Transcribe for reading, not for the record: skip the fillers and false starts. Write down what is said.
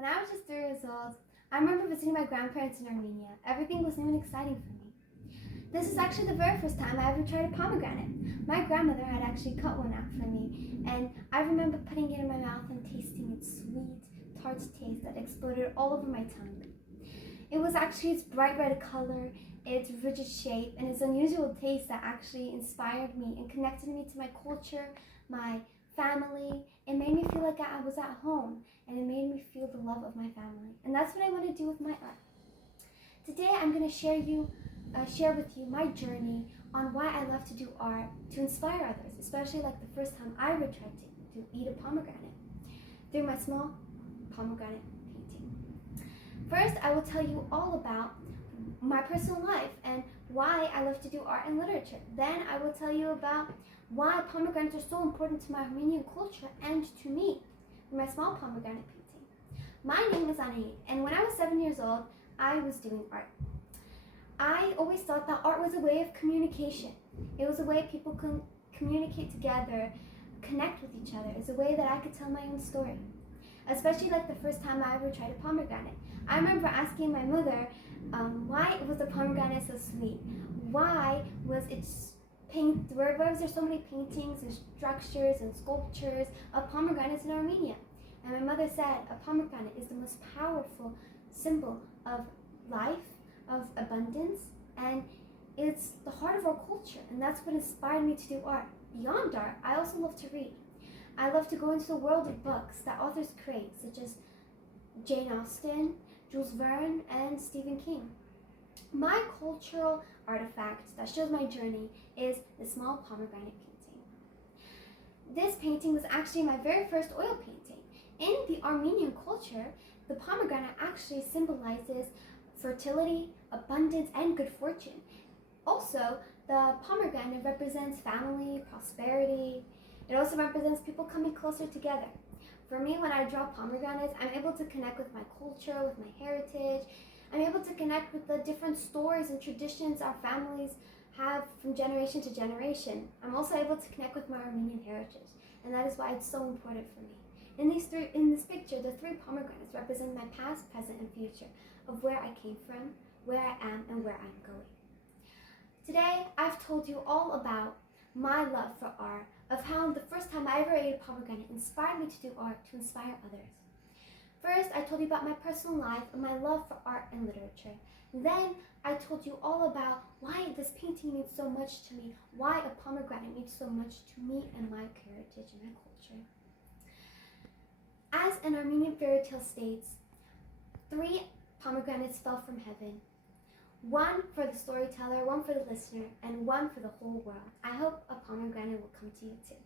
When I was just 3 years old, I remember visiting my grandparents in Armenia. Everything was new and exciting for me. This is actually the very first time I ever tried a pomegranate. My grandmother had actually cut one out for me, and I remember putting it in my mouth and tasting its sweet, tart taste that exploded all over my tongue. It was actually its bright red color, its rigid shape, and its unusual taste that actually inspired me and connected me to my culture, my family. It made me feel like I was at home, and it made me feel the love of my family. And that's what I want to do with my art. Today I'm going to share with you my journey on why I love to do art to inspire others, especially like the first time I ever tried to eat a pomegranate through my small pomegranate painting. First, I will tell you all about my personal life and why I love to do art and literature. Then I will tell you about why pomegranates are so important to my Armenian culture and to me, my small pomegranate painting. My name is Anahit, and when I was 7 years old, I was doing art. I always thought that art was a way of communication. It was a way people can communicate together, connect with each other. It's a way that I could tell my own story. Especially like the first time I ever tried a pomegranate. I remember asking my mother, why was the pomegranate so sweet? Why was there so many paintings and structures and sculptures of pomegranates in Armenia? And my mother said, a pomegranate is the most powerful symbol of life, of abundance, and it's the heart of our culture, and that's what inspired me to do art. Beyond art, I also love to read. I love to go into the world of books that authors create, such as Jane Austen, Jules Verne, and Stephen King. My cultural artifact that shows my journey is the small pomegranate painting. This painting was actually my very first oil painting. In the Armenian culture, the pomegranate actually symbolizes fertility, abundance, and good fortune. Also, the pomegranate represents family, prosperity. It also represents people coming closer together. For me, when I draw pomegranates, I'm able to connect with my culture, with my heritage. I'm able to connect with the different stories and traditions our families have from generation to generation. I'm also able to connect with my Armenian heritage, and that is why it's so important for me. In this picture, the 3 pomegranates represent my past, present, and future of where I came from, where I am, and where I'm going. Today, I've told you all about my love for art, of how the first time I ever ate a pomegranate inspired me to do art to inspire others. First, I told you about my personal life and my love for art and literature. Then, I told you all about why this painting means so much to me, why a pomegranate means so much to me and my heritage and my culture. As an Armenian fairy tale states, 3 pomegranates fell from heaven. 1 for the storyteller, 1 for the listener, and 1 for the whole world. I hope a pomegranate will come to you too.